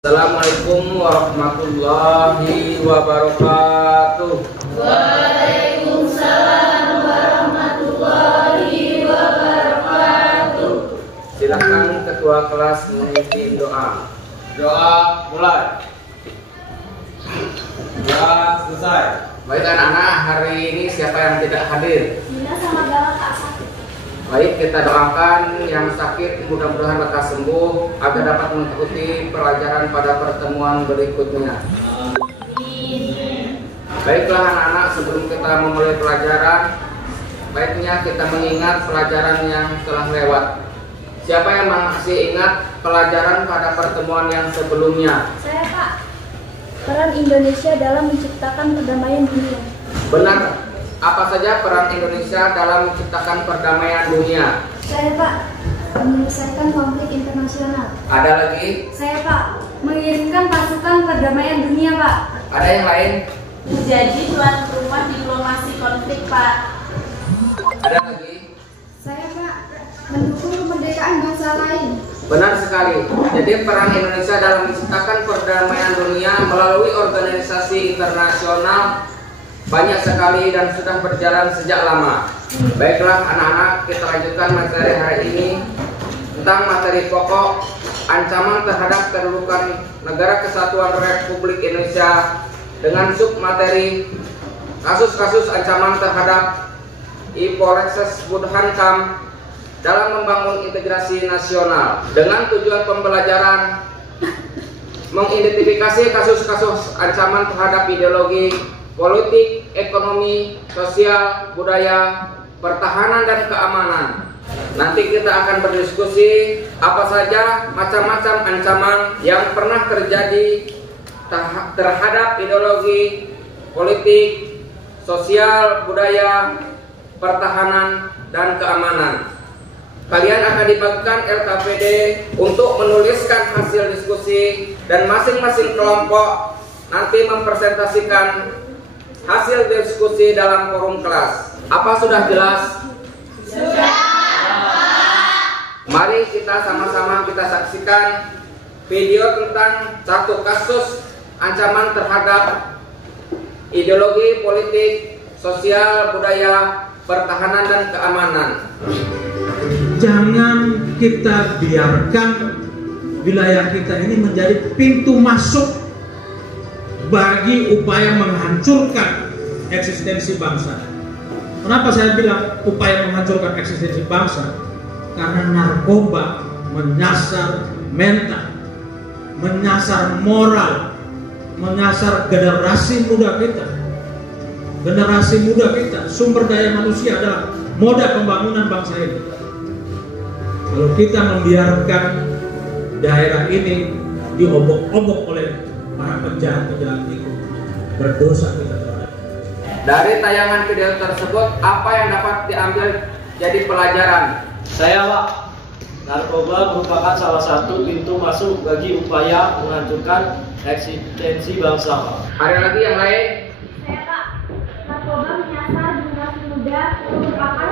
Assalamualaikum warahmatullahi wabarakatuh. Waalaikumsalam warahmatullahi wabarakatuh. Silakan ketua kelas memimpin doa. Doa mulai. Doa selesai. Baik anak-anak, hari ini siapa yang tidak hadir? Nina sama Galak Kak sakit. Baik, kita doakan yang sakit mudah-mudahan lekas sembuh agar dapat mengikuti pelajaran pada pertemuan berikutnya. Baiklah anak-anak, sebelum kita memulai pelajaran, baiknya kita mengingat pelajaran yang telah lewat. Siapa yang masih ingat pelajaran pada pertemuan yang sebelumnya? Saya Pak. Peran Indonesia dalam menciptakan perdamaian dunia. Benar. Apa saja peran Indonesia dalam menciptakan perdamaian dunia? Saya Pak. Menyelesaikan konflik internasional. Ada lagi? Saya Pak. Mengirimkan pasukan perdamaian dunia Pak. Ada yang lain? Menjadi tuan rumah diplomasi konflik Pak. Ada lagi? Saya Pak. Mendukung kemerdekaan bangsa lain. Benar sekali. Jadi peran Indonesia dalam menciptakan perdamaian dunia melalui organisasi internasional banyak sekali dan sudah berjalan sejak lama. Baiklah anak-anak, kita lanjutkan materi hari ini tentang materi pokok ancaman terhadap kedudukan Negara Kesatuan Republik Indonesia dengan submateri kasus-kasus ancaman terhadap Ipolexes Budhankam dalam membangun integrasi nasional dengan tujuan pembelajaran mengidentifikasi kasus-kasus ancaman terhadap ideologi, politik, ekonomi, sosial, budaya, pertahanan, dan keamanan. Nanti kita akan berdiskusi apa saja macam-macam ancaman yang pernah terjadi terhadap ideologi, politik, sosial, budaya, pertahanan, dan keamanan. Kalian akan dibagikan LKPD untuk menuliskan hasil diskusi dan masing-masing kelompok nanti mempresentasikan hasil diskusi dalam forum kelas. Apa sudah jelas? Sudah. Mari kita sama-sama kita saksikan video tentang satu kasus ancaman terhadap ideologi, politik, sosial, budaya, pertahanan, dan keamanan. Jangan kita biarkan wilayah kita ini menjadi pintu masuk bagi upaya menghancurkan eksistensi bangsa. Kenapa saya bilang upaya menghancurkan eksistensi bangsa? Karena narkoba menyasar mental, menyasar moral, menyasar generasi muda kita. Generasi muda kita, sumber daya manusia adalah moda pembangunan bangsa ini. Kalau kita membiarkan daerah ini diobok-obok oleh para penjahat-penjahat itu, berdosa kita terhadap. Dari tayangan video tersebut, apa yang dapat diambil jadi pelajaran? Saya Pak, narkoba merupakan salah satu pintu masuk bagi upaya menghancurkan eksistensi bangsa Pak. Ada lagi yang lain? Saya Pak. Narkoba menyasar generasi muda merupakan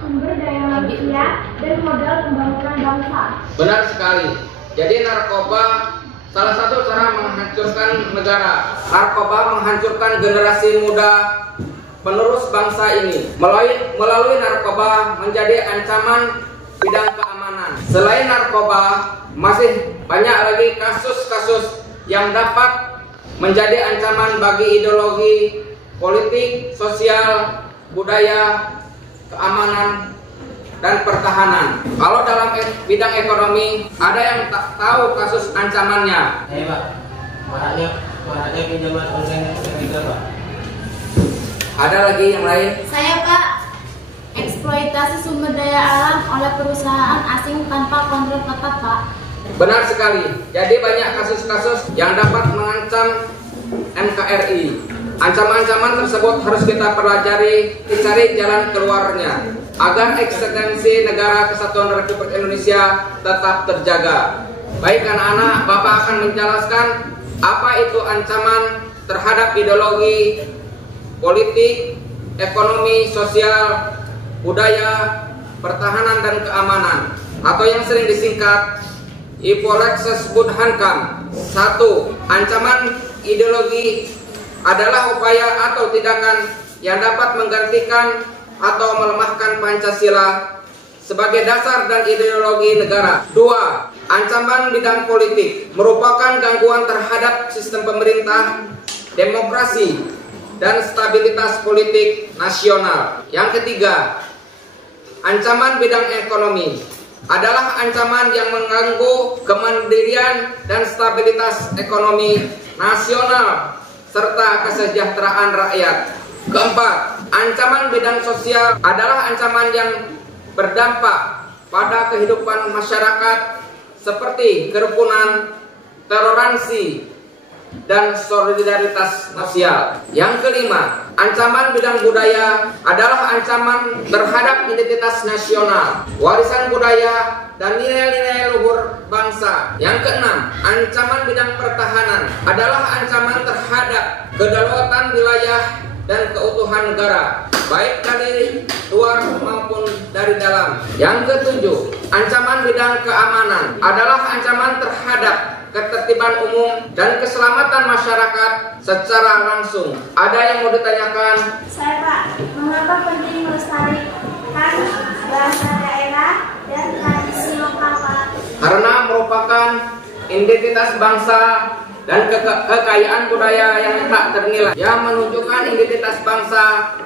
sumber daya manusia dan modal pembangunan bangsa. Benar sekali. Jadi narkoba salah satu cara menghancurkan negara. Narkoba menghancurkan generasi muda penerus bangsa ini. Melalui narkoba menjadi ancaman bidang keamanan. Selain narkoba, masih banyak lagi kasus-kasus yang dapat menjadi ancaman bagi ideologi, politik, sosial, budaya, keamanan, dan pertahanan. Kalau dalam bidang ekonomi, ada yang tak tahu kasus ancamannya. Pak, maraknya pinjaman online ketiga Pak. Ada lagi yang lain? Saya Pak. Eksploitasi sumber daya alam oleh perusahaan asing tanpa kontrol ketat Pak. Benar sekali. Jadi banyak kasus-kasus yang dapat mengancam NKRI. Ancaman-ancaman tersebut harus kita pelajari, dicari jalan keluarnya agar eksistensi Negara Kesatuan Republik Indonesia tetap terjaga. Baik anak-anak, Bapak akan menjelaskan apa itu ancaman terhadap ideologi, politik, ekonomi, sosial, budaya, pertahanan, dan keamanan, atau yang sering disingkat Ipolexes Budhankam 1. Ancaman ideologi adalah upaya atau tindakan yang dapat menggantikan atau melemahkan Pancasila sebagai dasar dan ideologi negara. 2. Ancaman bidang politik merupakan gangguan terhadap sistem pemerintah, demokrasi, dan stabilitas politik nasional. Yang ketiga, ancaman bidang ekonomi adalah ancaman yang mengganggu kemandirian dan stabilitas ekonomi nasional serta kesejahteraan rakyat. Keempat, ancaman bidang sosial adalah ancaman yang berdampak pada kehidupan masyarakat seperti kerukunan, toleransi, dan solidaritas sosial. Yang kelima, ancaman bidang budaya adalah ancaman terhadap identitas nasional, warisan budaya, dan nilai-nilai luhur bangsa. Yang keenam, ancaman bidang pertahanan adalah ancaman terhadap kedaulatan wilayah dan keutuhan negara, baik dari luar maupun dari dalam. Yang ketujuh, ancaman bidang keamanan adalah ancaman terhadap ketertiban umum dan keselamatan masyarakat secara langsung. Ada yang mau ditanyakan? Saya Pak, mengapa penting melestarikan bahasa daerah dan tradisi lokal Pak? Karena merupakan identitas bangsa dan kekayaan budaya yang tak ternilai, yang menunjukkan identitas bangsa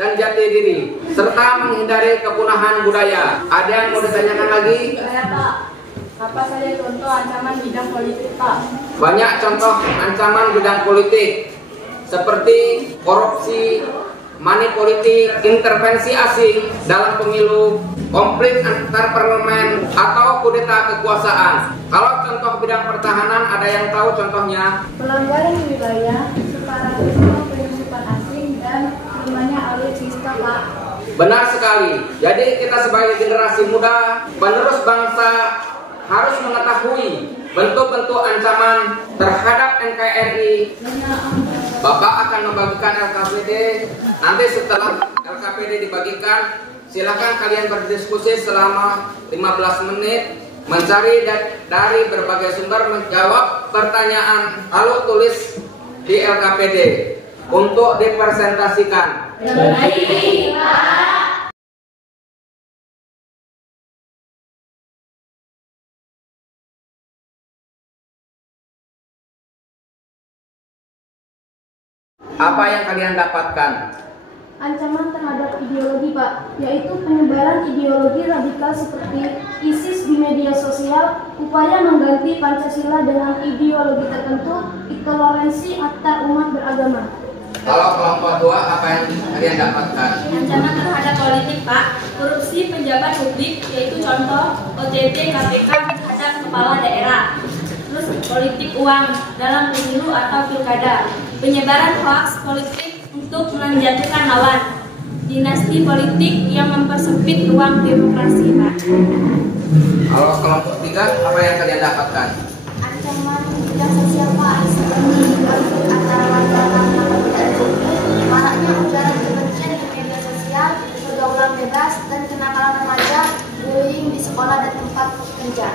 dan jati diri, serta menghindari kepunahan budaya. Ada yang mau ditanyakan lagi? Saya Pak, apa saja contoh ancaman bidang politik Pak? Banyak contoh ancaman bidang politik seperti korupsi, money politik, intervensi asing dalam pemilu, konflik antar parlemen, atau kudeta kekuasaan. Kalau contoh bidang pertahanan, ada yang tahu contohnya? Pelanggaran wilayah, separatisme, penyusupan asing, dan limanya alutsista Pak. Benar sekali. Jadi kita sebagai generasi muda, penerus bangsa, harus mengetahui bentuk-bentuk ancaman terhadap NKRI. Bapak akan membagikan LKPD. Nanti setelah LKPD dibagikan, silakan kalian berdiskusi selama 15 menit, mencari dari berbagai sumber, menjawab pertanyaan, lalu tulis di LKPD untuk dipresentasikan. Baik, Pak. Apa yang kalian dapatkan? Ancaman terhadap ideologi Pak, yaitu penyebaran ideologi radikal seperti ISIS di media sosial, upaya mengganti Pancasila dengan ideologi tertentu, intoleransi antar umat beragama. Kalau kelompok 2, apa yang kalian dapatkan? Ancaman terhadap politik Pak, korupsi pejabat publik, yaitu contoh OTT KPK terhadap kepala daerah. Terus politik uang dalam pemilu atau pilkada, penyebaran hoaks politik untuk menjatuhkan lawan, dinasti politik yang mempersempit ruang demokrasi Pak. Kalau kelompok 3, apa yang kalian dapatkan? Ancaman bidang sosial Pak, seperti konflik antara warga karena perbedaan suku, maraknya ujaran kebencian di media sosial, pergaulan bebas, dan kenakalan remaja, bullying di sekolah dan tempat kerja.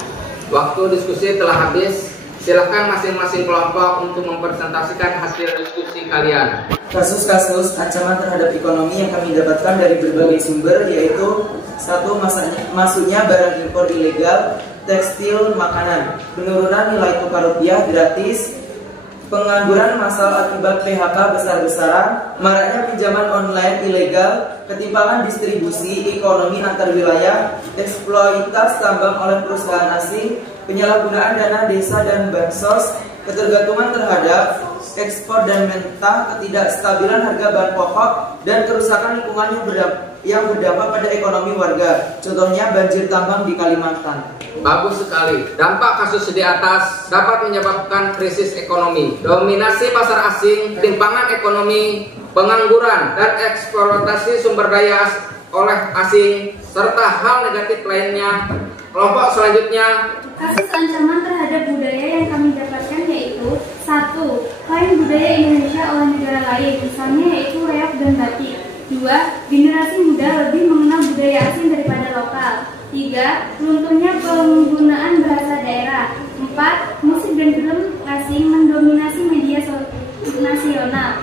Waktu diskusi telah habis. Silakan masing-masing kelompok untuk mempresentasikan hasil diskusi kalian. Kasus-kasus ancaman terhadap ekonomi yang kami dapatkan dari berbagai sumber, yaitu 1. Masuknya barang impor ilegal, tekstil, makanan, penurunan nilai tukar rupiah gratis, pengangguran massal akibat PHK besar-besaran, maraknya pinjaman online ilegal, ketimpangan distribusi ekonomi antar wilayah, eksploitasi tambang oleh perusahaan asing, penyalahgunaan dana desa dan bansos, ketergantungan terhadap ekspor dan mentah, ketidakstabilan harga bahan pokok, dan kerusakan lingkungan yang berdampak pada ekonomi warga. Contohnya banjir tambang di Kalimantan. Bagus sekali. Dampak kasus di atas dapat menyebabkan krisis ekonomi, dominasi pasar asing, ketimpangan ekonomi, pengangguran, dan eksploitasi sumber daya oleh asing, serta hal negatif lainnya. Kelompok selanjutnya. Kasus ancaman terhadap budaya yang kami dapatkan yaitu 1. Klaim budaya Indonesia oleh negara lain, misalnya yaitu reok dan batik. 2. Generasi muda lebih mengenal budaya asing daripada lokal. 3. Runtuhnya penggunaan bahasa daerah. 4. Musik dan film asing mendominasi media nasional.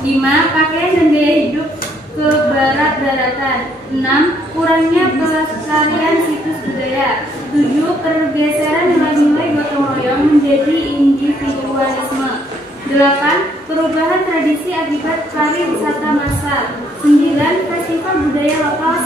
5. Pakaian dan gaya hidup kebarat-baratan. 6. Kurangnya pelestarian situs budaya. 7. Pergeseran nilai-nilai gotong royong menjadi individualisme. 8. Perubahan tradisi akibat pariwisata massal. 9. Festival budaya lokal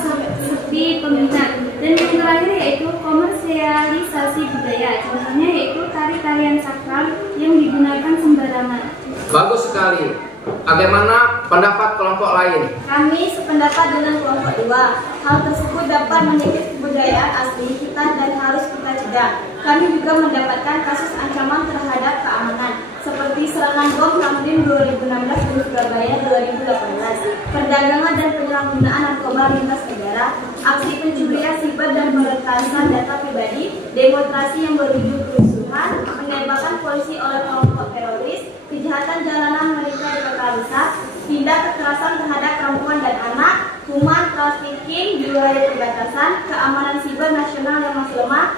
sepi peminat. Dan yang terakhir yaitu komersialisasi budaya. Contohnya yaitu tari-tarian sakral yang digunakan sembarangan. Bagus sekali. Bagaimana pendapat kelompok lain? Kami sependapat dengan kelompok 2. Hal tersebut dapat mengikis kebudayaan asli kita dan harus kita cegah. Kami juga mendapatkan kasus ancaman terhadap keamanan, seperti serangan bom Tamrin 2016 di Surabaya 2018, perdagangan dan penyalahgunaan narkoba lintas negara, aksi pencurian siber dan peretasan data pribadi, demonstrasi yang berujung kerusuhan, penembakan polisi oleh kelompok teroris, kejahatan jalanan mereka di kota rusak, tindak kekerasan terhadap perempuan dan anak, human trafficking di wilayah perbatasan, keamanan siber nasional yang masih lemah.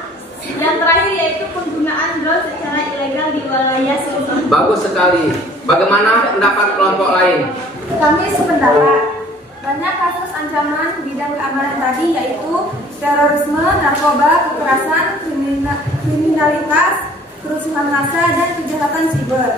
Yang terakhir yaitu penggunaan drone secara ilegal di wilayah Sulawesi. Bagus sekali. Bagaimana pendapat kelompok lain? Kami sependapat. Banyak kasus ancaman bidang keamanan tadi yaitu terorisme, narkoba, kekerasan, kriminalitas, kerusuhan massa, dan kejahatan siber.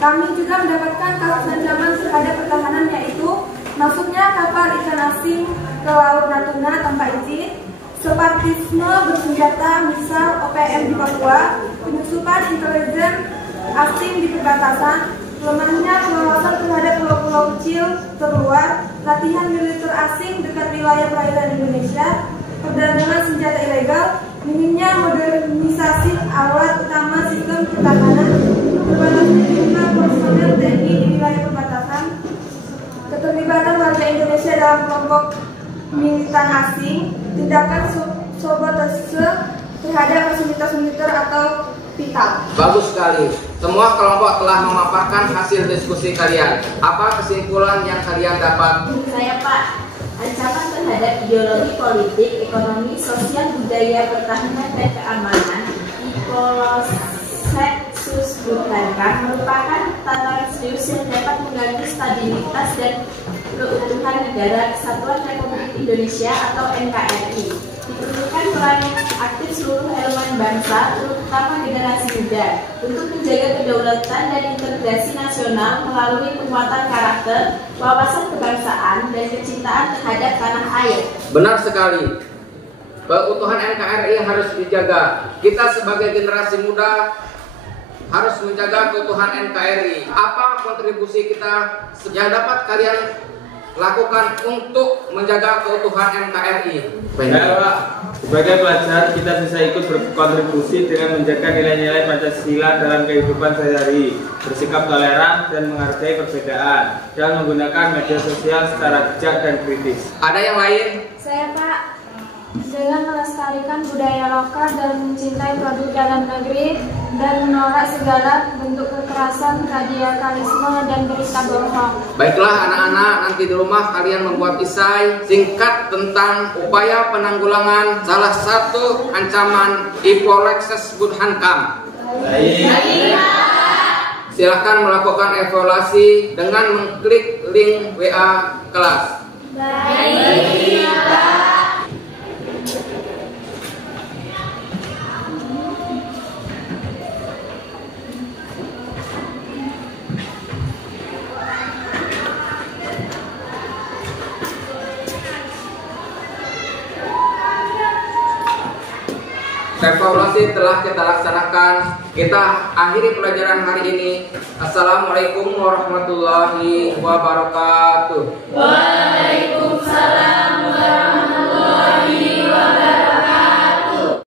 Kami juga mendapatkan kasus ancaman terhadap pertahanan yaitu masuknya kapal ikan asing ke Laut Natuna tanpa izin, separatisme bersenjata misal OPM di Papua, penyusupan intelijen asing di perbatasan, lemahnya pengawasan terhadap pulau-pulau kecil terluar, latihan militer asing dekat wilayah perairan Indonesia, perdagangan senjata ilegal, minimnya modernisasi alat utama sistem pertahanan, terbatasnya jumlah personel TNI di wilayah perbatasan, keterlibatan warga Indonesia dalam kelompok militan asing, tindakan sabotase terhadap fasilitas militer atau vital. Bagus sekali. Semua kelompok telah memaparkan hasil diskusi kalian. Apa kesimpulan yang kalian dapat? Saya Pak, ancaman terhadap ideologi politik, ekonomi, sosial, budaya, pertahanan, dan keamanan Ipolsek Budhankam merupakan tataran serius yang dapat mengganggu stabilitas dan keutuhan negara Kesatuan Republik Indonesia atau NKRI. Diperlukan peran aktif seluruh elemen bangsa, terutama generasi muda, untuk menjaga kedaulatan dan integrasi nasional melalui penguatan karakter, wawasan kebangsaan, dan kecintaan terhadap tanah air. Benar sekali. Keutuhan NKRI harus dijaga. Kita sebagai generasi muda harus menjaga keutuhan NKRI. Apa kontribusi kita yang dapat kalian lakukan untuk menjaga keutuhan NKRI? Ya Pak, sebagai pelajar kita bisa ikut berkontribusi dengan menjaga nilai-nilai Pancasila dalam kehidupan sehari-hari, bersikap toleran dan menghargai perbedaan, dan menggunakan media sosial secara bijak dan kritis. Ada yang lain? Saya Pak, dengan melestarikan budaya lokal dan mencintai produk dalam negeri dan menolak segala bentuk kekerasan, radikalisme, dan berita bohong. Baiklah anak-anak, nanti di rumah kalian membuat esai singkat tentang upaya penanggulangan salah satu ancaman Ipolsek Budhankam. Silahkan melakukan evaluasi dengan mengklik link WA kelas. Evaluasi telah kita laksanakan. Kita akhiri pelajaran hari ini. Assalamualaikum warahmatullahi wabarakatuh.